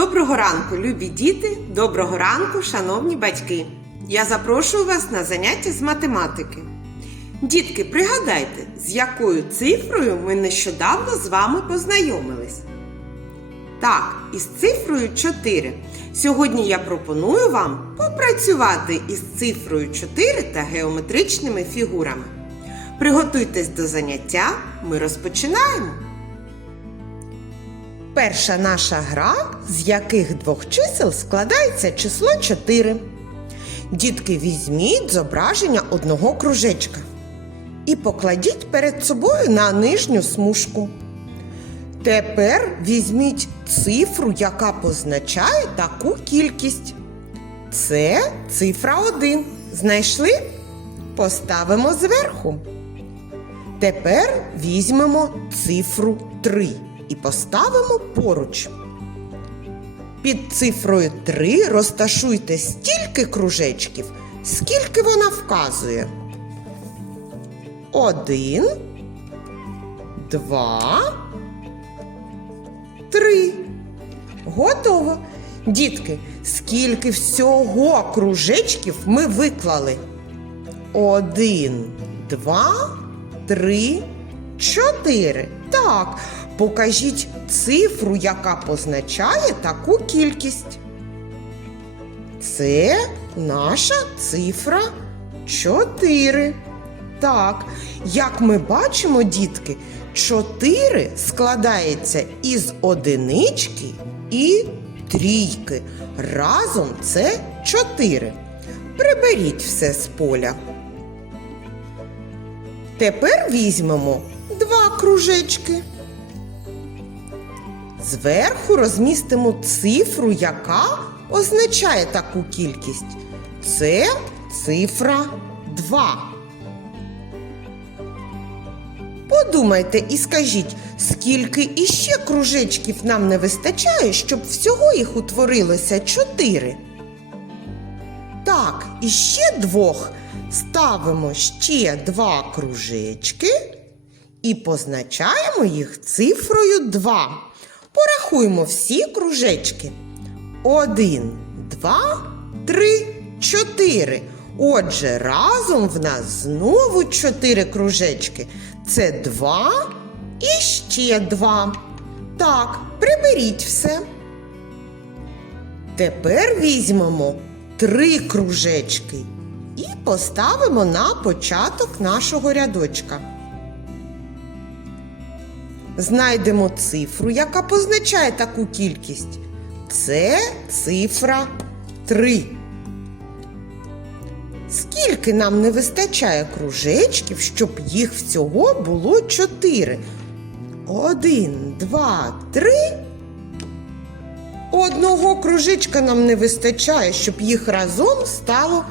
Доброго ранку, любі діти! Доброго ранку, шановні батьки! Я запрошую вас на заняття з математики. Дітки, пригадайте, з якою цифрою ми нещодавно з вами познайомились. Так, із цифрою 4. Сьогодні я пропоную вам попрацювати із цифрою 4 та геометричними фігурами. Приготуйтесь до заняття, ми розпочинаємо. Перша наша гра, з яких двох чисел складається число 4. Дітки, візьміть зображення одного кружечка і покладіть перед собою на нижню смужку. Тепер візьміть цифру, яка позначає таку кількість. Це цифра 1. Знайшли? Поставимо зверху. Тепер візьмемо цифру 3 і поставимо поруч. Під цифрою 3 розташуйте стільки кружечків, скільки вона вказує. Один, два, три. Готово. Дітки, скільки всього кружечків ми виклали? Один, два, три, чотири. Так, покажіть цифру, яка позначає таку кількість. Це наша цифра 4. Так, як ми бачимо, дітки, 4 складається із одинички і трійки. Разом це 4. Приберіть все з поля. Тепер візьмемо два кружечки. Зверху розмістимо цифру, яка означає таку кількість. Це цифра 2. Подумайте і скажіть, скільки іще кружечків нам не вистачає, щоб всього їх утворилося 4. Так, іще двох ставимо ще два кружечки і позначаємо їх цифрою 2. Порахуємо всі кружечки. Один, два, три, чотири. Отже, разом в нас знову чотири кружечки. Це два і ще два. Так, приберіть все. Тепер візьмемо три кружечки і поставимо на початок нашого рядочка. Знайдемо цифру, яка позначає таку кількість. Це цифра 3. Скільки нам не вистачає кружечків, щоб їх всього було 4? Один, два, три. Одного кружечка нам не вистачає, щоб їх разом стало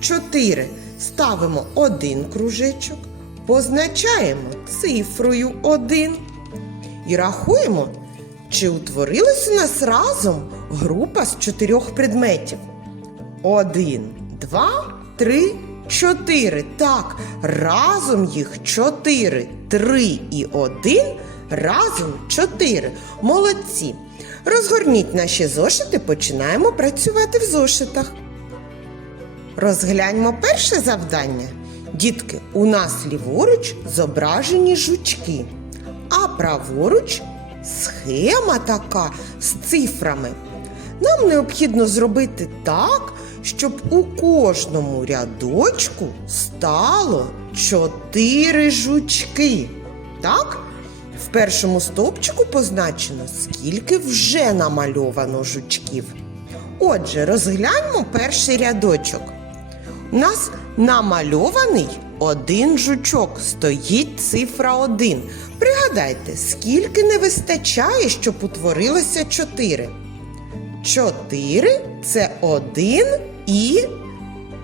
4. Ставимо один кружечок, позначаємо цифрою 1 і рахуємо, чи утворилась у нас разом група з чотирьох предметів. Один, два, три, чотири. Так, разом їх чотири. Три і один. Разом чотири. Молодці. Розгорніть наші зошити, починаємо працювати в зошитах. Розгляньмо перше завдання. Дітки, у нас ліворуч зображені жучки, праворуч схема така з цифрами. Нам необхідно зробити так, щоб у кожному рядочку стало чотири жучки. Так? В першому стовпчику позначено, скільки вже намальовано жучків. Отже, розгляньмо перший рядочок. У нас намальований один жучок, стоїть цифра 1. Пригадайте, скільки не вистачає, щоб утворилося 4. 4 це 1 і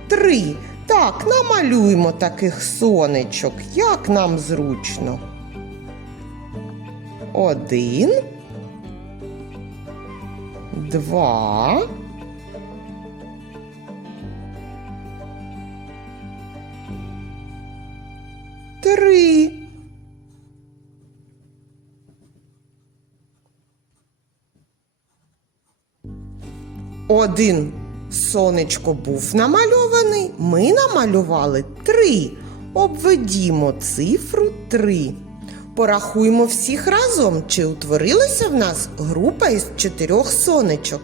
3. Так, намалюємо таких сонечок, як нам зручно. Один. Два. Три. Один сонечко був намальований, ми намалювали три. Обведімо цифру три. Порахуємо всіх разом, чи утворилася в нас група із чотирьох сонечок.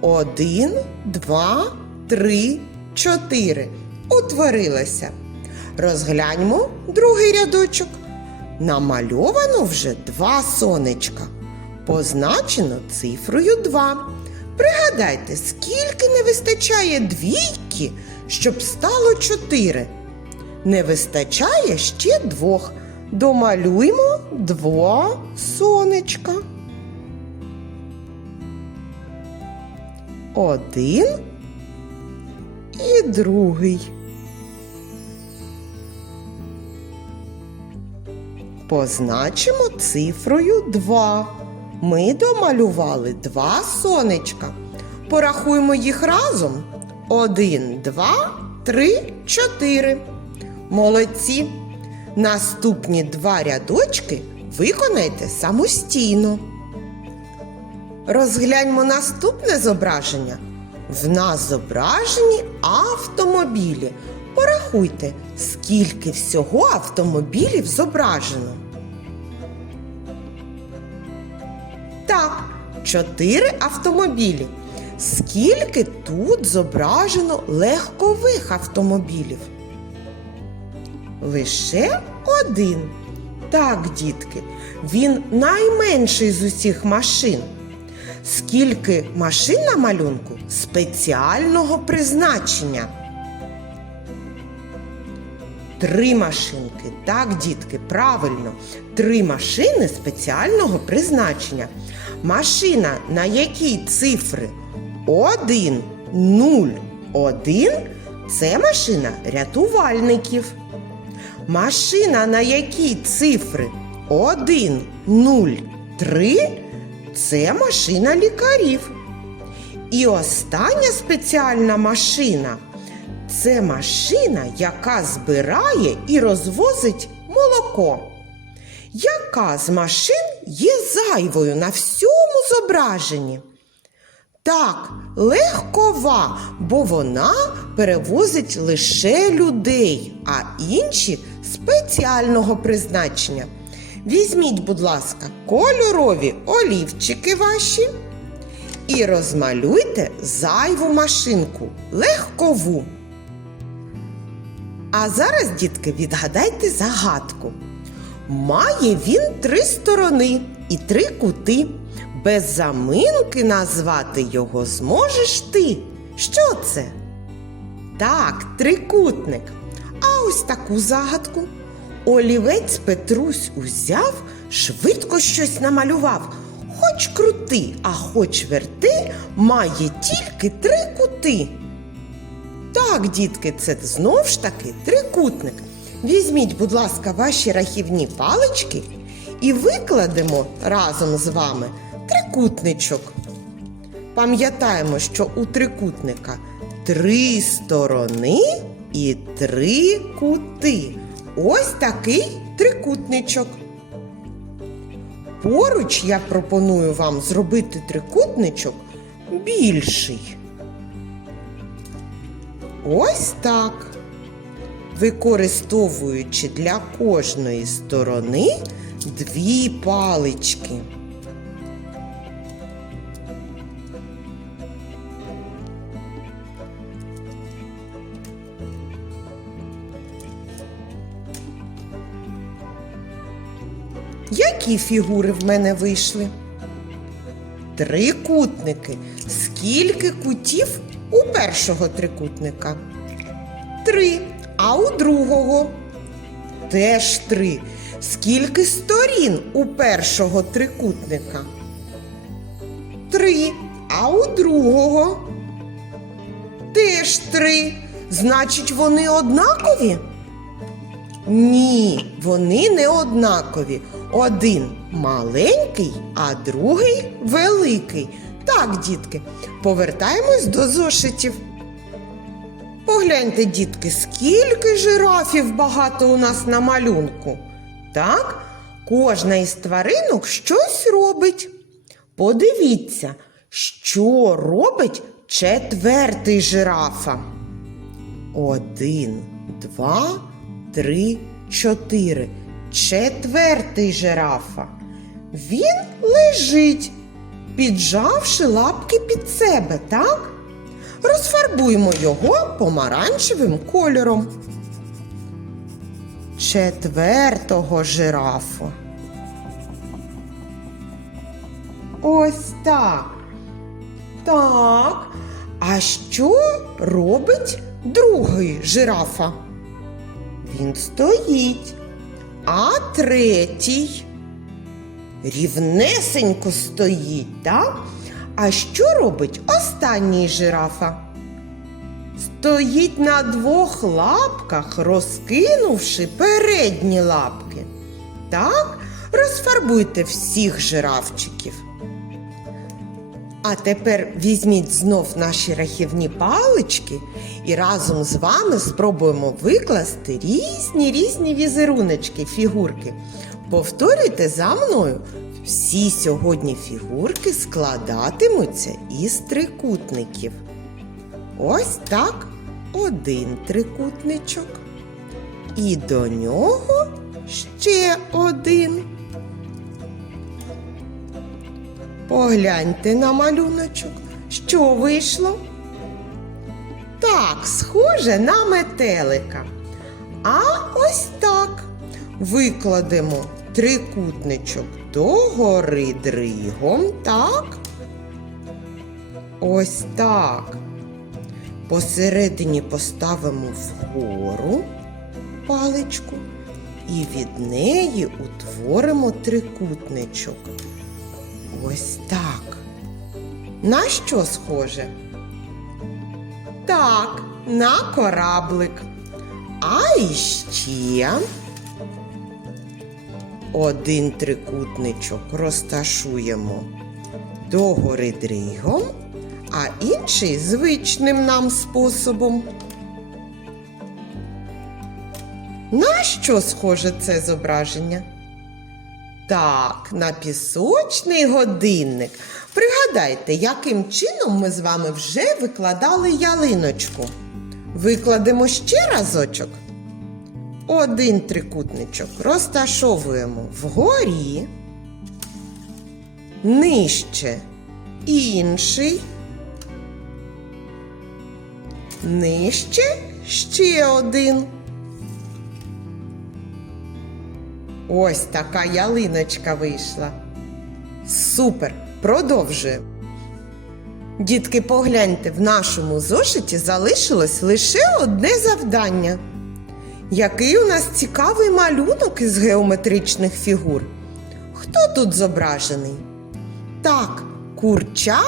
Один, два, три, чотири. Утворилася. Розгляньмо другий рядочок. Намальовано вже два сонечка. Позначено цифрою 2. Пригадайте, скільки не вистачає двійки, щоб стало 4. Не вистачає ще двох. Домалюймо два сонечка. Один і другий. Позначимо цифрою 2. Ми домалювали два сонечка. Порахуємо їх разом. Один, два, три, чотири. Молодці. Наступні два рядочки виконайте самостійно. Розгляньмо наступне зображення. В нас зображені автомобілі. Порахуйте, скільки всього автомобілів зображено. Чотири автомобілі. Скільки тут зображено легкових автомобілів? Лише один. Так, дітки, він найменший з усіх машин. Скільки машин на малюнку спеціального призначення? Три машинки. Так, дітки, правильно. Три машини спеціального призначення. Машина, на якій цифри 1, 0, 1 це машина рятувальників. Машина, на якій цифри 1, 0, 3 це машина лікарів. І остання спеціальна машина це машина, яка збирає і розвозить молоко. Яка з машин є зайвою на всьому зображенні? Так, легкова, бо вона перевозить лише людей, а інші спеціального призначення. Візьміть, будь ласка, кольорові олівчики ваші і розмалюйте зайву машинку легкову. А зараз, дітки, відгадайте загадку. Має він три сторони і три кути. Без заминки назвати його зможеш ти. Що це? Так, трикутник. А ось таку загадку. Олівець Петрусь узяв, швидко щось намалював. Хоч крути, а хоч верти, має тільки три кути. Так, дітки, це знов ж таки трикутник. Візьміть, будь ласка, ваші рахівні палички і викладемо разом з вами трикутничок. Пам'ятаємо, що у трикутника три сторони і три кути. Ось такий трикутничок. Поруч я пропоную вам зробити трикутничок більший. Ось так. Використовуючи для кожної сторони дві палички. Які фігури в мене вийшли? Трикутники. Скільки кутів у першого трикутника? Три. А у другого? Теж три. Скільки сторін у першого трикутника? Три. А у другого? Теж три. Значить, вони однакові? Ні, вони не однакові. Один маленький, а другий великий. Так, дітки, повертаємось до зошитів. Погляньте, дітки, скільки жирафів багато у нас на малюнку. Так, кожна із тваринок щось робить. Подивіться, що робить четвертий жирафа. Один, два, три, чотири. Четвертий жирафа. Він лежить, піджавши лапки під себе, так? Розфарбуємо його помаранчевим кольором. Четвертого жирафу. Ось так. Так. А що робить другий жирафа? Він стоїть. А третій рівнесенько стоїть, так? А що робить останній жирафа? Стоїть на двох лапках, розкинувши передні лапки. Так, розфарбуйте всіх жирафчиків. А тепер візьміть знов наші рахівні палички і разом з вами спробуємо викласти різні різні візеруночки, фігурки. Повторюйте за мною. Всі сьогодні фігурки складатимуться із трикутників. Ось так один трикутничок. І до нього ще один. Погляньте на малюночок, що вийшло? Так, схоже на метелика. А ось так. Викладемо трикутничок догори дригом, так? Ось так. Посередині поставимо вгору паличку і від неї утворимо трикутничок. Ось так. На що схоже? Так, на кораблик. А іще один трикутничок розташуємо догори дригом, а інший звичним нам способом. На що схоже це зображення? Так, на пісочний годинник. Пригадайте, яким чином ми з вами вже викладали ялиночку. Викладемо ще разочок. Один трикутничок розташовуємо вгорі, нижче інший, нижче ще один. Ось така ялиночка вийшла. Супер! Продовжуємо. Дітки, погляньте, в нашому зошиті залишилось лише одне завдання. Який у нас цікавий малюнок із геометричних фігур? Хто тут зображений? Так, курча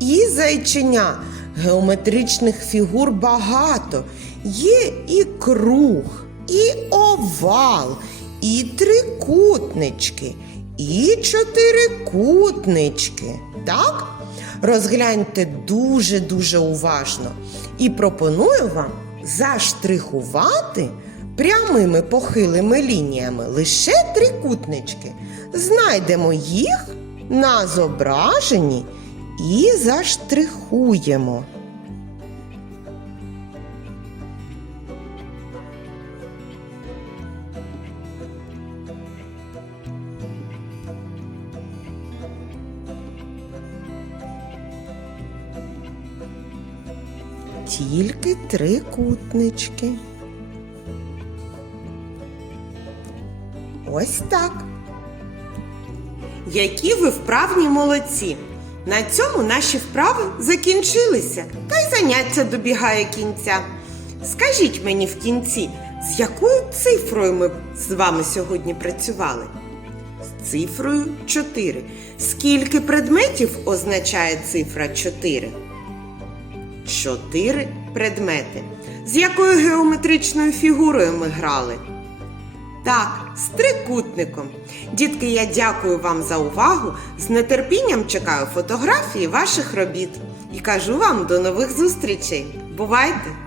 і зайченя. Геометричних фігур багато. Є і круг, і овал, і трикутнички, і чотирикутнички. Так? Розгляньте дуже-дуже уважно. І пропоную вам заштрихувати прямими похилими лініями лише трикутнички. Знайдемо їх на зображенні і заштрихуємо. Тільки трикутнички. Ось так. Які ви вправні молодці! На цьому наші вправи закінчилися, та й заняття добігає кінця. Скажіть мені в кінці, з якою цифрою ми з вами сьогодні працювали? З цифрою 4. Скільки предметів означає цифра 4? Чотири предмети. З якою геометричною фігурою ми грали? Так, з трикутником. Дітки, я дякую вам за увагу. З нетерпінням чекаю фотографії ваших робіт і кажу вам до нових зустрічей. Бувайте!